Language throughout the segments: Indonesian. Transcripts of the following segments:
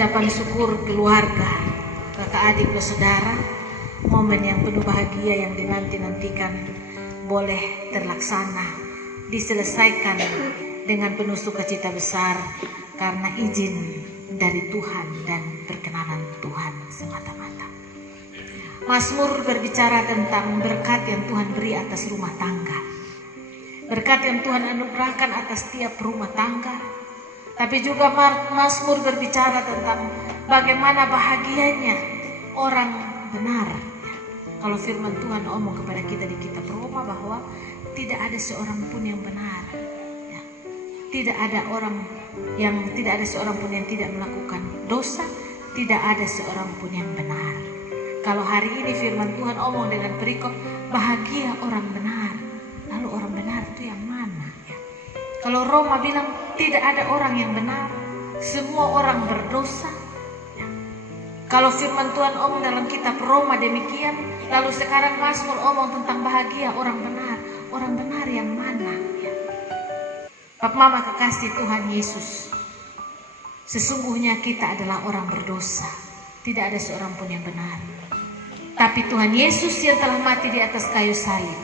ucapan syukur keluarga, kakak adik bersaudara, momen yang penuh bahagia yang dinanti-nantikan boleh terlaksana, diselesaikan dengan penuh sukacita besar karena izin dari Tuhan dan perkenanan Tuhan semata-mata. Mazmur berbicara tentang berkat yang Tuhan beri atas rumah tangga, berkat yang Tuhan anugerahkan atas setiap rumah tangga. Tapi juga Mazmur berbicara tentang bagaimana bahagianya orang benar. Kalau firman Tuhan omong kepada kita di kitab Roma bahwa tidak ada seorang pun yang benar, ya. Tidak ada seorang pun yang tidak melakukan dosa, tidak ada seorang pun yang benar. Kalau hari ini firman Tuhan omong dengan perikop bahagia orang benar, lalu orang benar itu yang mana? Ya. Kalau Roma bilang tidak ada orang yang benar, semua orang berdosa. Ya. Kalau firman Tuhan omong dalam kitab Roma demikian, lalu sekarang Mazmur omong tentang bahagia orang benar yang mana? Ya. Papa Mama kekasih Tuhan Yesus, sesungguhnya kita adalah orang berdosa, tidak ada seorang pun yang benar. Tapi Tuhan Yesus yang telah mati di atas kayu salib,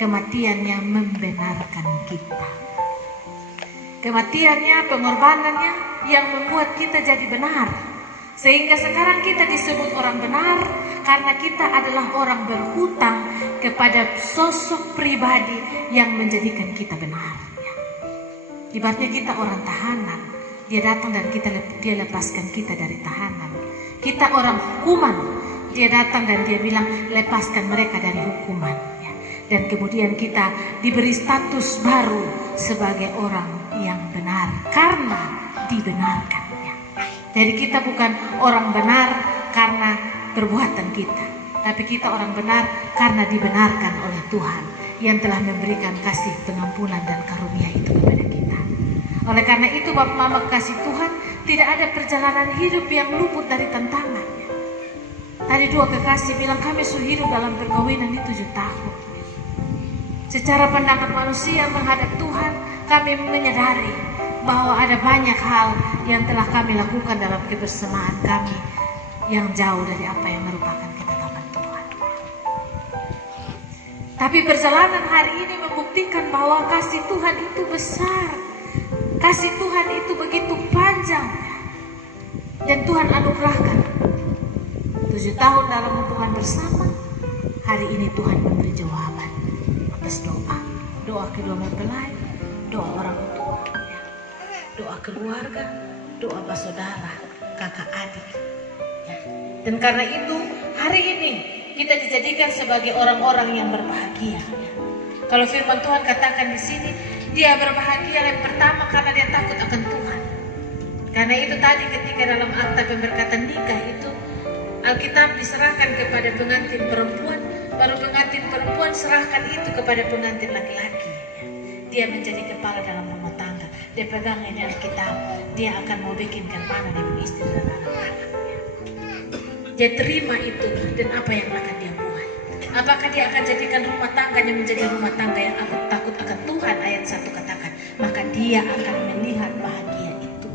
kematiannya membenarkan kita. Kematiannya, pengorbanannya yang membuat kita jadi benar. Sehingga sekarang kita disebut orang benar karena kita adalah orang berhutang kepada sosok pribadi yang menjadikan kita benar. Ibaratnya kita orang tahanan, dia datang dan dia lepaskan kita dari tahanan. Kita orang hukuman, dia datang dan dia bilang lepaskan mereka dari hukuman. Dan kemudian kita diberi status baru sebagai orang yang benar karena dibenarkan. Jadi kita bukan orang benar karena perbuatan kita, tapi kita orang benar karena dibenarkan oleh Tuhan yang telah memberikan kasih pengampunan dan karunia itu kepada kita. Oleh karena itu Bapak Mama kasih Tuhan, tidak ada perjalanan hidup yang luput dari tantangan. Tadi dua kekasih bilang kami sudah hidup dalam perkawinan ini 7 tahun. Secara pandangan manusia menghadap Tuhan, kami menyadari bahwa ada banyak hal yang telah kami lakukan dalam kebersamaan kami yang jauh dari apa yang merupakan ketetapan Tuhan. Tapi perjalanan hari ini membuktikan bahwa kasih Tuhan itu besar, kasih Tuhan itu begitu panjang, dan Tuhan anugerahkan 7 tahun dalam hubungan bersama. Hari ini Tuhan memberi jawaban atas doa kedua mempelai, doa orang tua, doa keluarga, doa saudara, kakak adik. Dan karena itu hari ini kita dijadikan sebagai orang-orang yang berbahagia. Kalau firman Tuhan katakan di sini, dia berbahagia yang pertama karena dia takut akan Tuhan. Karena itu tadi ketika dalam akta pemberkatan nikah itu Alkitab diserahkan kepada pengantin perempuan, baru pengantin perempuan serahkan itu kepada pengantin laki-laki. Dia menjadi kepala dalam rumah tangga. Dia pegang ini Alkitab, dia akan mau bikinkan mana dengan istri dan anak-anaknya. Dia terima itu dan apa yang akan dia buat. Apakah dia akan jadikan rumah tangganya menjadi rumah tangga yang takut akan Tuhan? Ayat 1 katakan, maka dia akan melihat bahagia itu.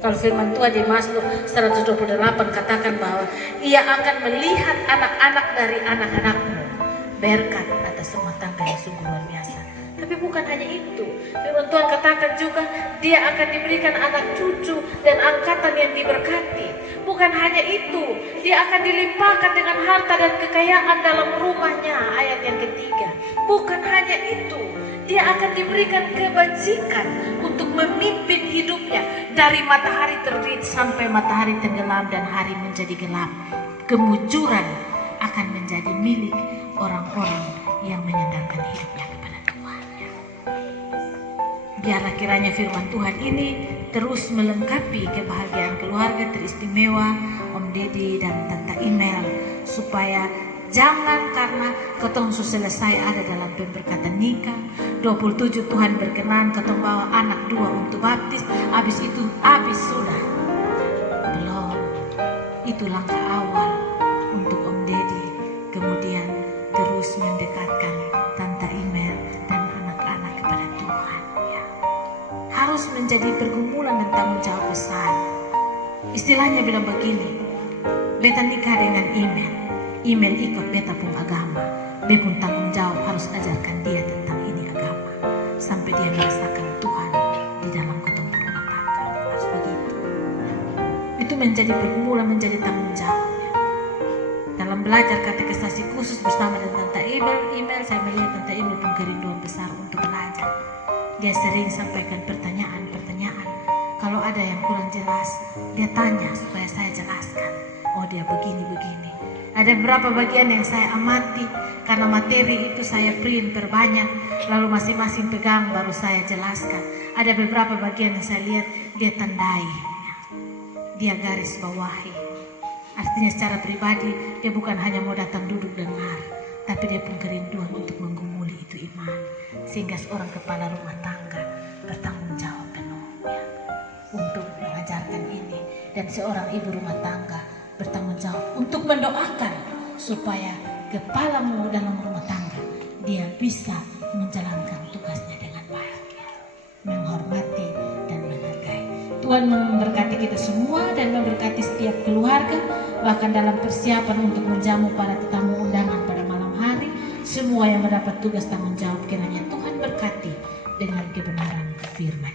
Kalau firman Tuhan di Mazmur 128 katakan bahwa ia akan melihat anak-anak dari anak-anakmu, berkat atas rumah tangga yang sungguh luar biasa. Tapi bukan hanya itu, firman Tuhan katakan juga dia akan diberikan anak cucu dan angkatan yang diberkati. Bukan hanya itu, dia akan dilimpahkan dengan harta dan kekayaan dalam rumahnya. Ayat yang ketiga, bukan hanya itu, dia akan diberikan kebajikan untuk memimpin hidupnya dari matahari terbit sampai matahari tenggelam dan hari menjadi gelap. Kemujuran akan menjadi milik orang-orang yang menyandarkan hidupnya kepada Tuhan. Biarlah kiranya firman Tuhan ini terus melengkapi kebahagiaan keluarga teristimewa Om Deddy dan Tante Imel, supaya jangan karena ketong sudah selesai ada dalam pemberkatan nikah 27 Tuhan berkenan ketong bawa anak 2 untuk baptis, habis itu habis sudah. Belum. Itu langkah awal untuk Om Deddy kemudian terus mendekatkan Tante Imel dan anak-anak kepada Tuhan. Ya. Harus menjadi pergumulan dan tanggung jawab besar. Istilahnya bilang begini, beta nikah dengan email ikut beta pun agama, beta pun tanggung jawab harus ajarkan dia tentang ini agama, sampai dia merasakan Tuhan di dalam ketemu rumah tangga. Harus begitu. Itu menjadi pergumulan, menjadi tanggung jawabnya. Dalam belajar katekisasi khusus bersama dengan Tante email, saya melihat Tante email pun kerinduan besar untuk belajar. Dia sering sampaikan pertanyaan. Kalau ada yang kurang jelas, dia tanya supaya saya jelaskan. Oh, dia begini-begini. Ada beberapa bagian yang saya amati, karena materi itu saya print perbanyak, lalu masing-masing pegang baru saya jelaskan. Ada beberapa bagian yang saya lihat dia tandai, dia garis bawahi. Artinya secara pribadi dia bukan hanya mau datang duduk dengar, tapi dia pun kerinduan untuk menggumuli itu iman, sehingga seorang kepala rumah tangga bertanggung jawab penuh untuk mengajarkan ini, dan seorang ibu rumah tangga bertanggung jawab untuk mendoakan supaya kepalamu dalam rumah tangga dia bisa menjalankan tugasnya dengan baik, menghormati dan menghargai. Tuhan memberkati kita semua dan memberkati setiap keluarga, bahkan dalam persiapan untuk menjamu para tetamu undangan pada malam hari. Semua yang mendapat tugas tanggung jawab, kiranya Tuhan berkati dengan kebenaran firman.